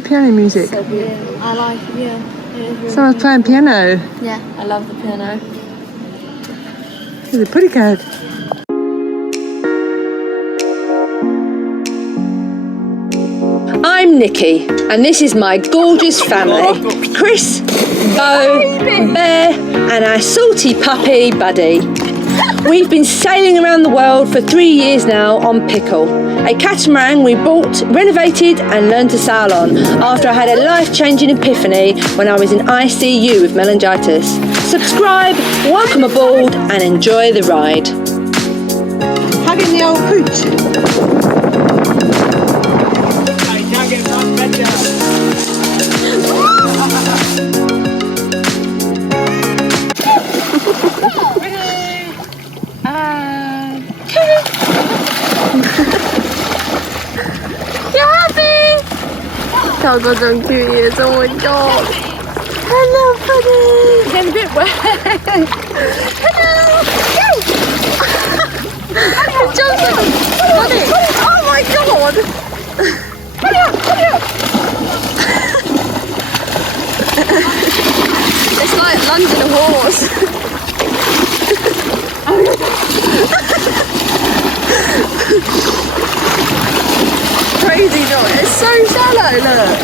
the piano music? So beautiful. I like it, yeah. Really Someone's playing piano. Yeah, I love the piano. It's a pretty card. I'm Nikki, and this is my gorgeous family. Chris, Bo, Bear, and our salty puppy, Buddy. We've been sailing around the world for 3 years now on Pickle, a catamaran we bought, renovated and learned to sail on after I had a life-changing epiphany when I was in ICU with meningitis. Subscribe, welcome aboard and enjoy the ride. Hugging the old pooch. You're happy? Oh god, how cute he is. Oh my god. Hello, buddy. He's getting a bit wet. Hello. It's Johnson. Buddy. Oh my god. Hurry up, hurry up. It's like London a horse. Crazy dog. It's so shallow, look.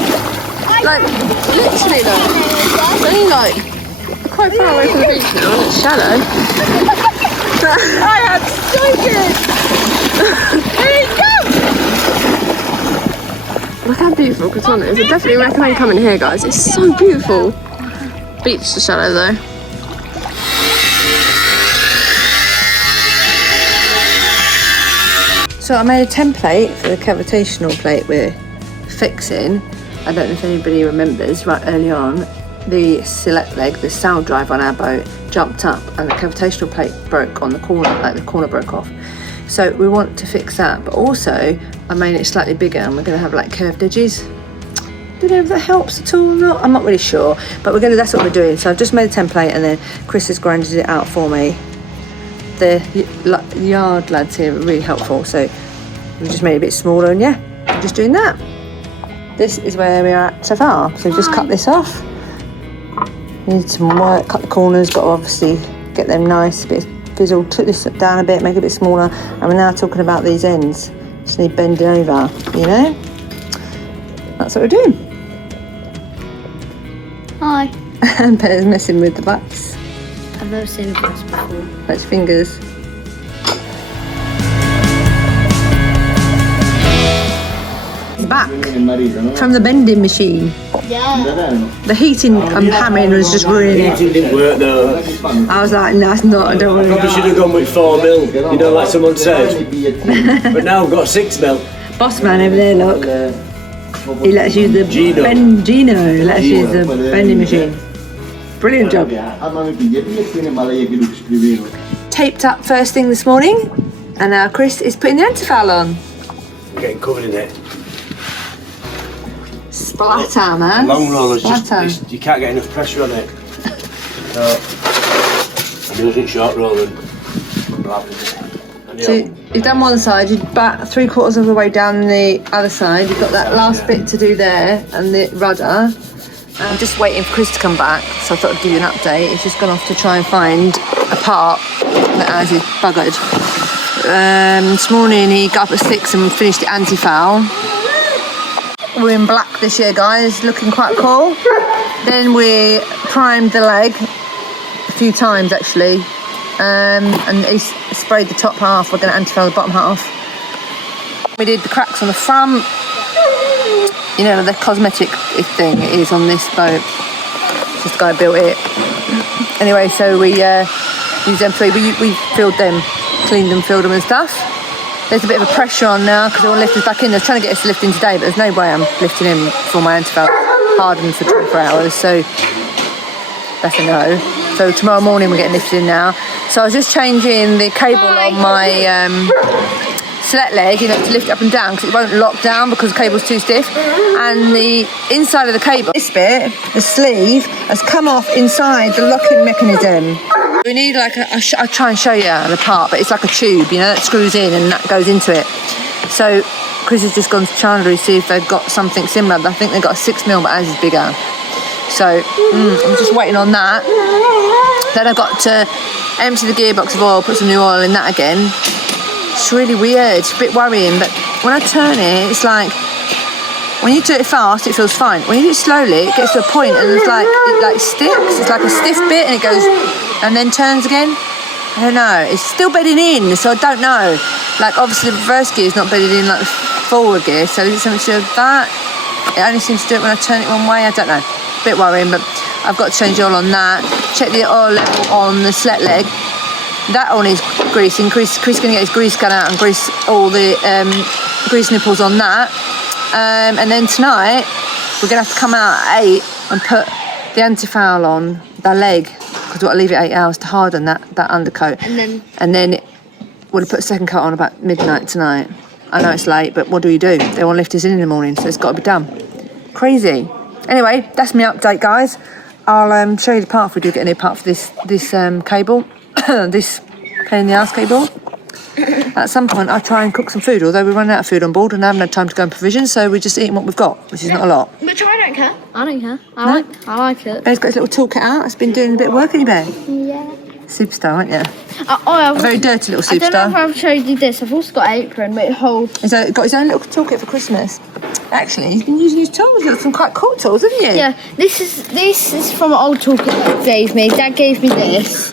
Like, literally, look. It's only like quite far away from the beach now and it's shallow. I am so good. Here he comes. Look how beautiful Katana is. I definitely recommend coming here, guys. It's so beautiful. Beach is shallow though. So I made a template for the cavertational plate we're fixing. I don't know if anybody remembers, right early on, the select leg, the sail drive on our boat, jumped up and the cavertational plate broke on the corner, like the corner broke off. So we want to fix that, but also I made it slightly bigger and we're going to have like curved edges. Don't know if that helps at all or not, I'm not really sure, but that's what we're doing. So I've just made a template and then Chris has grinded it out for me. The yard lads here are really helpful, so we've just made it a bit smaller and yeah, we're just doing that. This is where we are at so far, so we've just cut this off. Need some work, cut the corners, got to obviously get them nice, a bit fizzled, took this down a bit, make it a bit smaller, and we're now talking about these ends. Just need bending over, you know? That's what we're doing. Hi. And Pear's messing with the butts. I've never seen this before. That's fingers. It's back from the bending machine. Yeah. The heating I'm hammering was just ruining it. It didn't work though. I was like, no, it's not, I don't want Probably should have gone with 4 mil, you know, like someone said. But now I've got 6 mil. Boss man over there, look. He lets you use the Gino lets you use the bending machine. Brilliant job. Taped up first thing this morning, and now Chris is putting the antifoul on. I'm getting covered in it. Splatter, man. Long rollers, Splatter. just you can't get enough pressure on it. So I'm using short rolling. So you've done one side, you're back 3/4 of the way down the other side. You've got that last bit to do there and the rudder. I'm just waiting for Chris to come back, so I thought I'd give you an update. He's just gone off to try and find a part that ours is buggered. This morning he got up at 6 and finished the antifoul. We're in black this year, guys, looking quite cool. Then we primed the leg a few times actually, and he sprayed the top half. We're going to antifoul the bottom half. We did the cracks on the front. You know, the cosmetic thing it is on this boat. This guy built it. Anyway, so we used them three. We filled them, cleaned them, filled them and stuff. There's a bit of a pressure on now because I want to lift us back in. I was trying to get us to lift in today, but there's no way I'm lifting in for my antifoul hardened for 24 hours. So that's a no. So tomorrow morning we're getting lifted in now. So I was just changing the cable on my select leg, you know, to lift it up and down because it won't lock down because the cable's too stiff. And the inside of the cable, this bit, the sleeve, has come off inside the locking mechanism. We need like I'll try and show you the part, but it's like a tube, you know, that screws in and that goes into it. So Chris has just gone to Chandler to see if they've got something similar. I think they've got a 6mm, but ours is bigger. So I'm just waiting on that. Then I've got to empty the gearbox of oil, put some new oil in that again. It's really weird, it's a bit worrying, but when I turn it, it's like, when you do it fast, it feels fine. When you do it slowly, it gets to a point and it's like, it like sticks. It's like a stiff bit and it goes, and then turns again. I don't know, it's still bedding in, so I don't know. Like obviously the reverse gear is not bedded in like the forward gear, so is it something to do with that? It only seems to do it when I turn it one way, I don't know. A bit worrying, but I've got to change oil on that. Check the oil level on the slet leg. That all needs greasing. Chris is going to get his grease gun out and grease all the grease nipples on that. And then tonight, we're going to have to come out at 8 and put the antifoul on the leg, because we've got to leave it 8 hours to harden that undercoat. And then we'll put a second coat on about midnight tonight. I know it's late, but what do we do? They won't lift us in the morning, so it's got to be done. Crazy. Anyway, that's my update, guys. I'll show you the part if we do get any part for this cable, this pain in the ass cable. At some point, I'll try and cook some food, although we're running out of food on board and I haven't had time to go and provision, so we're just eating what we've got, which is not a lot. Which I don't care. I don't care. I like it. Bear's got his little toolkit out. It's been doing a bit of work, hasn't he, Bear? Yeah. Superstar, aren't you? A very dirty little superstar. I don't know if I've showed you this. I've also got an apron, but it holds. He's got his own little toolkit for Christmas. Actually, he's been using his tools. He's got some quite cool tools, hasn't he? Yeah, this is from an old toolkit that gave me. Dad gave me this.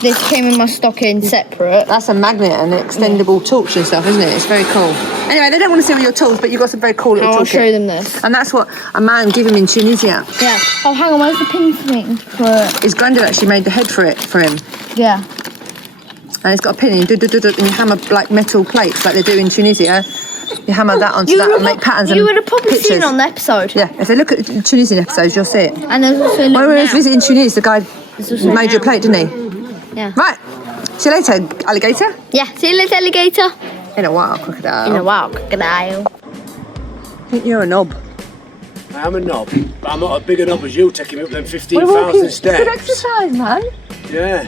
This came in my stocking separate. That's a magnet and an extendable torch and stuff, isn't it? It's very cool. Anyway, they don't want to see all your tools, but you've got some very cool little toolkit. I'll show them this. And that's what a man gave him in Tunisia. Yeah. Oh, hang on. Where's the pin thing for it? His granddad actually made the head for him. Yeah. And it's got a pin in, and you hammer like metal plates like they do in Tunisia. You hammer that onto that and make patterns and You would have probably pictures. seen on the episode. Yeah, if they look at the Tunisian episodes, you'll see it. And there's also When we were visiting Tunis, the guy made you a plate, didn't he? Yeah. Right. See you later, alligator. Yeah. See you later, alligator. In a while, crocodile. In a while, crocodile. I think you're a knob. I am a knob, but I'm not as big a knob as you, taking me up them We're 15,000 walking. It's steps. good exercise, man. Yeah.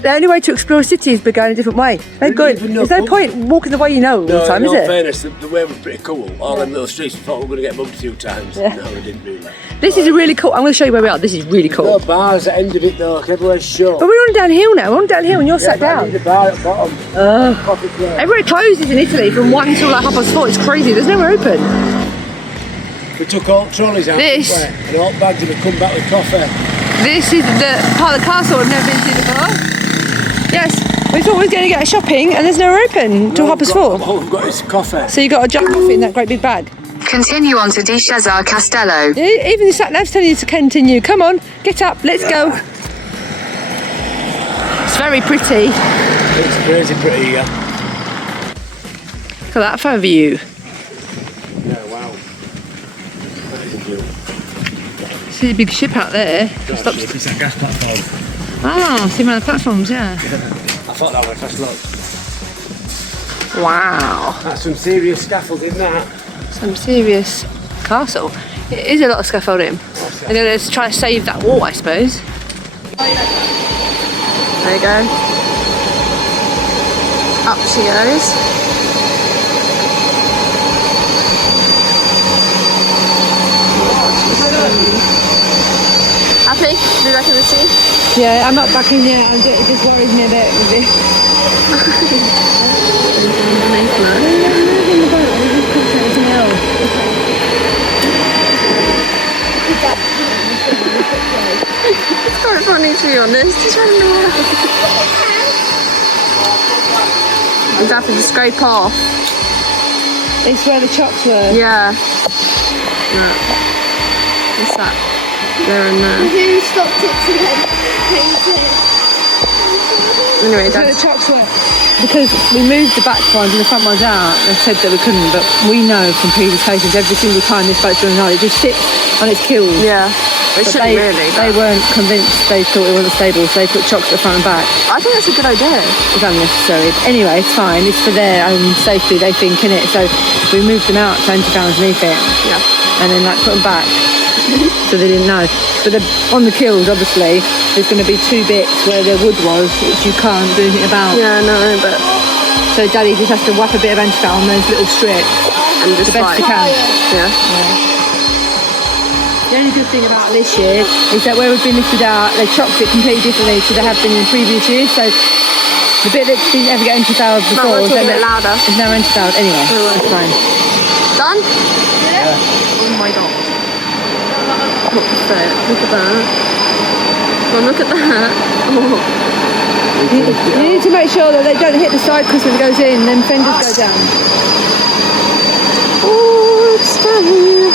The only way to explore a city is by going a different way. There's no point walking the way you know all the time, is in all it? fairness, the way was pretty cool. All them little streets, we thought we were going to get bumped a few times. Yeah. No, we didn't really. This is a really cool. I'm going to show you where we are. This is really cool. No bars at the end of it though, everywhere's shut. But we're on downhill now. We're on downhill and you're sat down. The bar at the bottom. Coffee place. Everywhere closes in Italy from 1 till like 4:30. It's crazy. There's nowhere open. We took all trolleys out and all bags and we come back with coffee. This is the part of the castle I've never been to before. Yes, we thought we were going to get shopping and there's nowhere open till 4:30. All we've got is coffee. So you got to jump off it in that great big bag. Continue on to Di Cesar Castello. Even the sat nav's telling you to continue. Come on, get up, let's go. It's very pretty. It's crazy pretty, yeah. Look at that far view. Yeah, wow. That is good. See a big ship out there. It's a gas platform. Ah, see one of the platforms, yeah. I thought that was first look. Wow. That's some serious scaffolding, that. Some serious castle. It is a lot of scaffolding. They're going to try to save that wall, I suppose. There you go. Up she goes. Happy? Be back in the sea? Yeah, I'm not back in yet. It just worries me a bit with this. It's quite funny to be honest. He's running around. He's having to scrape off. It's where the chops were. Yeah. What's that? There and there. Who stopped it to then paint it? Anyway, It's where the Dad. chops were. Because we moved the back ones and the front ones out, they said that we couldn't, but we know from previous cases every single time this boat's running out, it just sits on its kills. Yeah. It But shouldn't really. They weren't convinced, they thought it wasn't stable, so they put chocks at the front and back. I think that's a good idea. It's unnecessary. But anyway, it's fine, it's for their own safety, they think, innit? So we moved them out to pounds underneath it. Yeah. And then like put them back. So they didn't know. But on the kills, obviously, there's going to be two bits where the wood was, which you can't do anything about. Yeah, no, but So Daddy just has to whack a bit of antifoul on those little strips. And just The best like, he can. yeah. The only good thing about this year is that where we've been lifted out, they chopped it completely differently to they have been in previous years. So the bit that didn't ever get antifouled before We'll talk a bit louder. is now antifouled anyway. It's fine. Done? Yeah. Oh my god. Look at that. Oh, look at that. Oh. You need to make sure that they don't hit the side because when it goes in, then fenders go down. Oh, it's done.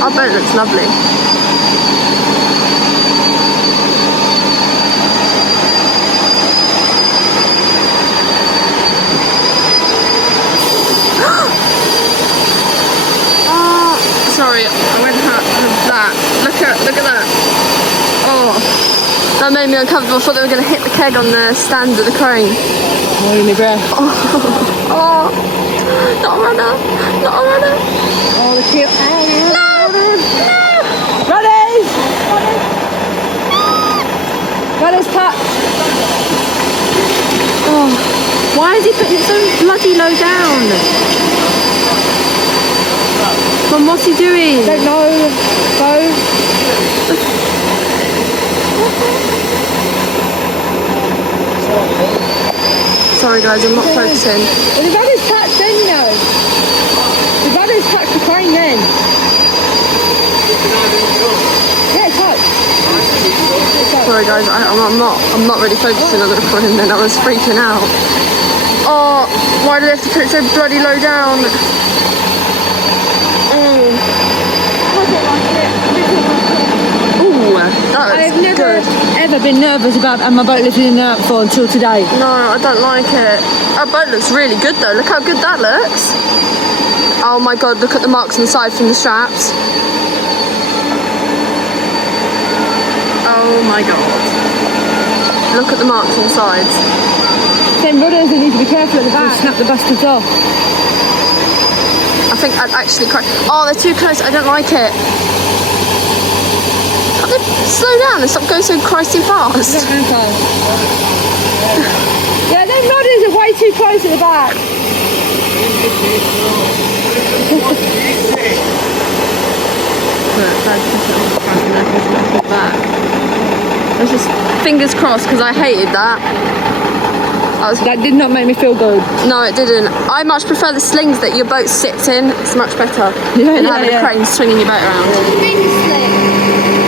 I bet it looks lovely. Sorry, I went out of that. Look at that. Oh, that made me uncomfortable. I thought they were going to hit the keg on the stand of the crane. Holding my breath. Oh, not a runner, not a runner. Oh, the cute. No, Ruddies! Ruddies touch. Oh, why is he putting it so bloody low down? Mum, what's he doing? Don't know. Go. Sorry guys, I'm not focusing. Well, the rudders touch then, you know. The rudders touch the crane then. Yeah, touch. Sorry guys, I'm not really focusing on the recording then. I was freaking out. Oh, why do they have to put it so bloody low down? Ooh, that I've was never good. ever been nervous about my boat lifting in and out before until today. No, I don't like it. Our boat looks really good though. Look how good that looks. Oh my god, look at the marks on the side from the straps. Oh my god. Look at the marks on the sides. Then rudders, they need to be careful at the back. Snap the bastards off. I think I'd actually cry. Oh, they're too close. I don't like it. Can't they slow down and stop going so Christy fast? Yeah, them rudders are way too close at the back. I was just fingers crossed because I hated that. That did not make me feel good. No, it didn't. I much prefer the slings that your boat sits in. It's much better than having a crane swinging your boat around.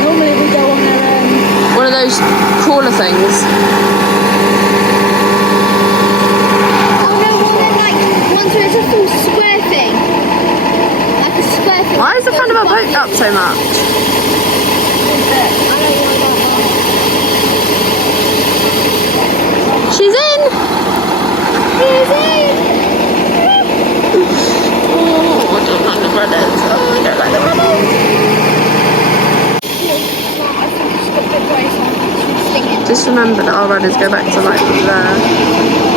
Normally we go on their One of those crawler things. Oh no, like ones where it's a full square thing. Like a square thing. Why is the front of our boat up so much? She's in! She's in! Oh, I don't like the rudders. Oh, I don't like the rudders. Just remember that our rudders go back to like there.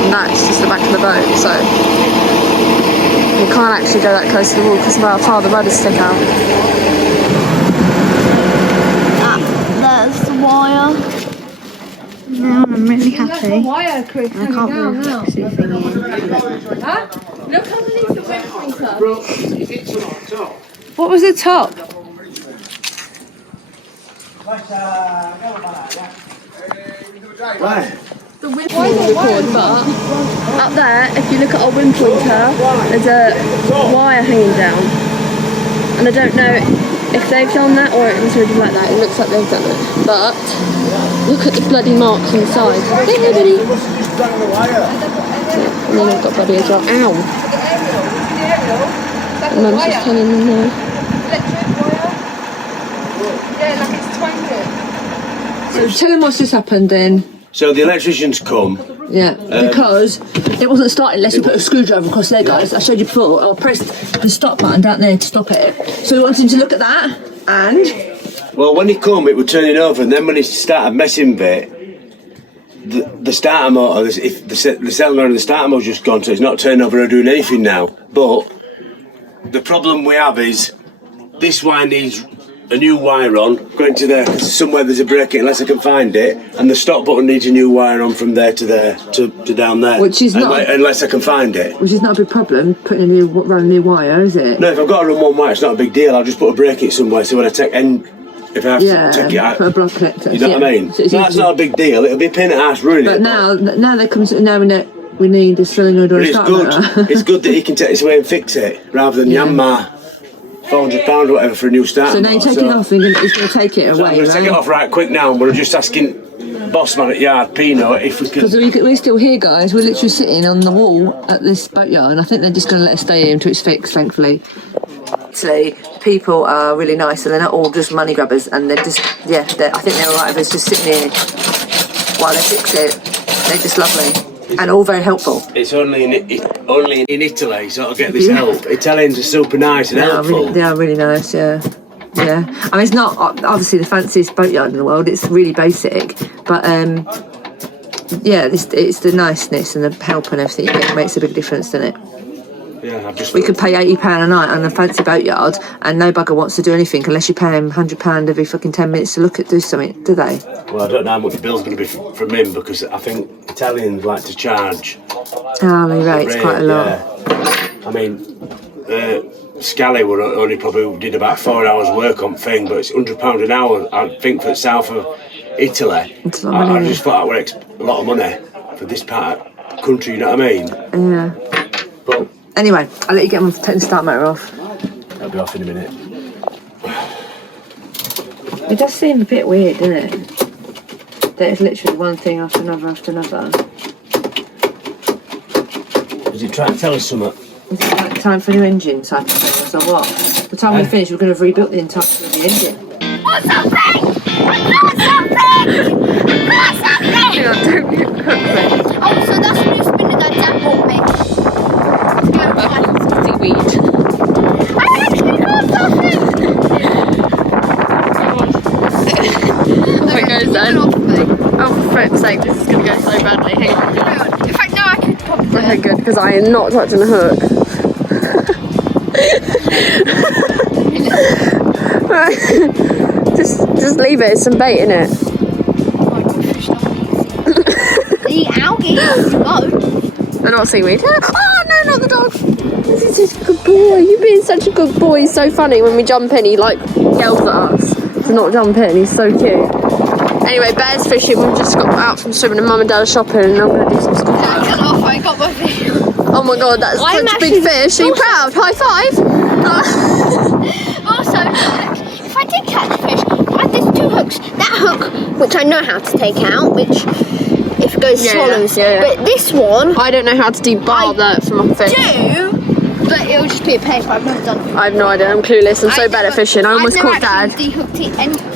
And that's just the back of the boat, so we can't actually go that close to the wall because of how far the rudders stick out. There's the wire. Now I'm really happy. wire, Chris. I can't move the thing in. Look underneath the wind pointer. Bro, is it too on top? What was the top? Right. The wind record, but up there, if you look at our wind pointer, there's a wire hanging down. And I don't know if they've done that or it was really like that. It looks like they've done it. But look at the bloody marks on the side. Hey, buddy. And then I've got Buddy as well. Ow. And Mum's just telling them there. Yeah, like it's twanged. So tell him what's just happened then. So the electricians come. Yeah, because it wasn't starting unless you put a screwdriver across there, guys. I showed you before. I pressed the stop button down there to stop it. So we wanted him to look at that, and Well, when he come, it was turning over, and then when he started messing bit, the starter motor, if the cylinder and the starter motor's just gone, so it's not turning over or doing anything now. But the problem we have is this wire needs a new wire on, going to there, somewhere there's a break unless I can find it, and the stop button needs a new wire on from there to there, to down there. Which is not... Unless I can find it. Which is not a big problem, putting a new wire, is it? No, if I've got to run one wire, it's not a big deal. I'll just put a break in somewhere, so when I take if I have to take it out, put a block connector. you know what I mean? So that's not a big deal. It'll be a pain in the ass running but it. Now they come to, now we need a cylinder or a it's starter. good. It's good that he can take this away and fix it, rather than Yanmar £400 or whatever for a new starter. So now you take it off and he's going to take it away, I'm going to take it off right quick now, and we're just asking boss man at yard, Pino, if we could... Because we're still here, guys. We're literally sitting on the wall at this boatyard, and I think they're just going to let us stay here until it's fixed, thankfully. Actually, people are really nice, and they're not all just money grabbers, and they're just, I think they're all right with us just sitting here while they fix it. They're just lovely and all very helpful. It's only in Italy, so I'll get this help. Italians are super nice and helpful. They are really nice, yeah. I mean, it's not obviously the fanciest boatyard in the world. It's really basic, but it's the niceness and the help and everything you get makes a big difference, doesn't it? Yeah, we could pay £80 a night on a fancy boatyard, and no bugger wants to do anything unless you pay him £100 every fucking 10 minutes to do something, do they? Well, I don't know how much the bill's going to be from him, because I think Italians like to charge hourly rates quite a lot. Yeah. I mean, Scally only probably did about 4 hours work on thing, but it's £100 an hour, I think, for the south of Italy. It's a lot of money. I just thought that was a lot of money for this part of the country, you know what I mean? Yeah. But anyway, I'll let you get on to take the start motor off. I'll be off in a minute. It does seem a bit weird, doesn't it? That it's literally one thing after another after another. Is it trying to tell us something? Is it like time for a new engine type of thing, or so what? By the time we finish, we're going to have rebuilt the entire engine. Got something! Got something! Got something! Hang on, don't get hooked. Oh, so that's when you spinning that Dad bought me. Seaweed. I actually got something! Off it goes then. Oh, for frick's sake, this is going to go so badly. Hang on. In fact, no, I could probably. Okay, good, because I am not touching the hook. just leave it, it's some bait in it. Oh my God, fish not easy. The algae, go. They're not seaweed. Oh, no, not the dog. This is such a good boy. You've been such a good boy. He's so funny. When we jump in, he like yells at us to not jump in. He's so cute. Anyway, Bear's fishing. We've just got out from swimming and Mum and Dad are shopping, and I'm going to do some stuff. I got my fish. Oh my God, that's such a big fish. Are you proud? High five. Also, look, if I did catch a fish, there's 2 hooks. That hook, which I know how to take out, which if it goes swallows. Yeah. But this one, I don't know how to debar that from a fish. but it'll just be a paper. I've never done it. I have no idea. I'm clueless. I'm so bad at fishing. I almost caught Dad. Dehooked anything.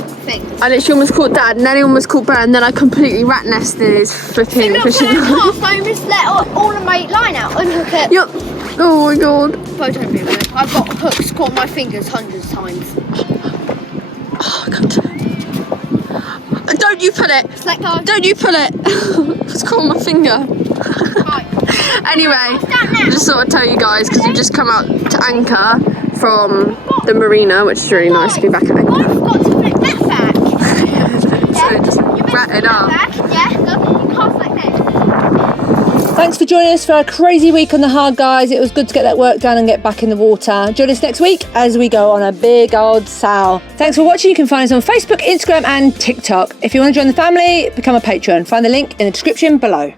I literally almost caught Dad, and then he almost caught Bear, and then I completely rat nested his flipping fishing line. I just let all of my line out, unhook it. Yep. Oh my God. I've got hooks caught on my fingers hundreds of times. Oh God. Don't you pull it. Let go. Don't you pull it. It's caught on my finger. Anyway, I just thought I'd tell you guys, because we've just come out to anchor from the marina, which is really nice to be back at anchor. I forgot to flip that back. So just rat it up. Yeah, look, you cast like this. Thanks for joining us for our crazy week on the hard, guys. It was good to get that work done and get back in the water. Join us next week as we go on a big old sail. Thanks for watching. You can find us on Facebook, Instagram and TikTok. If you want to join the family, become a patron. Find the link in the description below.